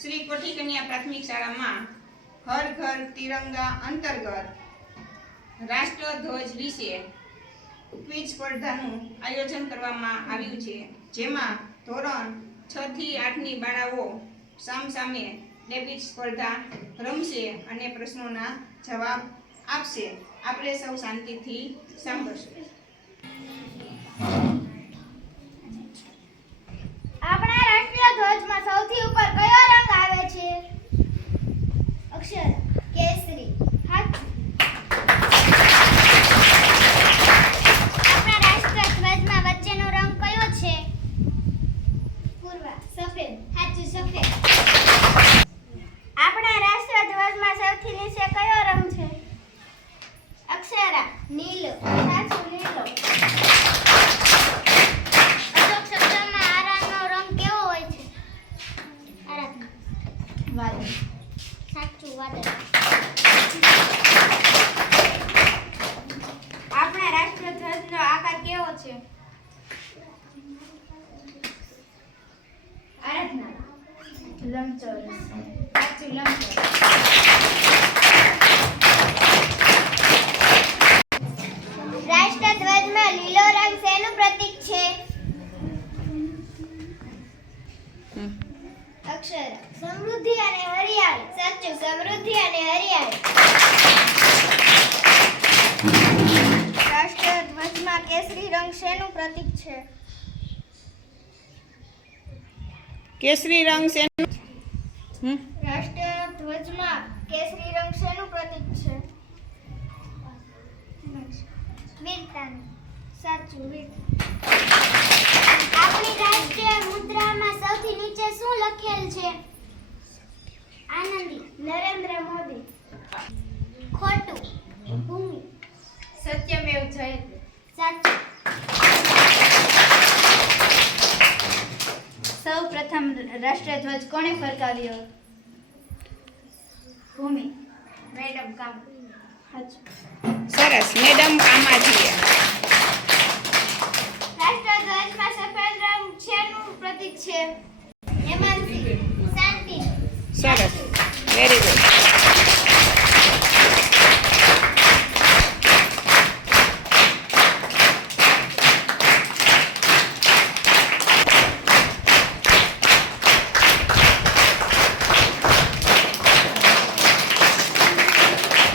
શ્રી કોઠી કન્યા પ્રાથમિક શાળામાં હર ઘર તિરંગા અંતર્ગત રાષ્ટ્રધ્વજ વિશે ક્વિઝ સ્પર્ધાનું આયોજન કરવામાં આવ્યું છે. જેમાં ધોરણ છ થી આઠની બાળાઓ સામસામે ડેબિટ સ્પર્ધા રમશે અને પ્રશ્નોના જવાબ આપશે. આપણે સૌ શાંતિથી સાંભળશું આપણા રાષ્ટ્રીય ધ્વજમાં સૌથી ઉપર કયો રંગ આવે છે અક્ષર કેસરી હાચું આપણા રાષ્ટ્રીય ધ્વજમાં વચ્ચેનો રંગ કયો છે પૂર્વા સફેદ હાચું સફેદ આપણા રાષ્ટ્રીય ધ્વજમાં સૌથી નીચે કયો રંગ છે અક્ષરા નીલો સાચું નીલો અશોક ચક્રમાં આરાનો રંગ કેવો હોય છે આરાનો વાદળ સાચું વાદળ આપણા રાષ્ટ્રીય ધ્વજનો આકાર કેવો છે? રાષ્ટ્રધ્વજમાં લીલો રંગ શેનું પ્રતીક અક્ષર સમૃદ્ધિ અને હરિયાળી. સાચું સમૃદ્ધિ અને હરિયાળી. રાષ્ટ્રધ્વજમાં કેસરી રંગ શેનું પ્રતીક છે? કેસરી રંગ શેનું? રાષ્ટ્ર રાષ્ટ્રધ્વજમાં કેસરી રંગ શેનું પ્રતીક છે? વીરતાનું. સાચું વીરતા નરેન્દ્ર મોદી. ખોટું. ભૂમિ. સત્યમેવ જયતે. સાચું. સૌ પ્રથમ રાષ્ટ્રધ્વજ કોણે ફરકાવ્યો? ભૂમિ. મેડમ કામ. હાચું સરસ. મેડમ કામાજીએ. રાષ્ટ્રધ્વજમાં સફેદ રંગ શેનું પ્રતીક છે? એમાંથી શાંતિ. સરસ. anyway.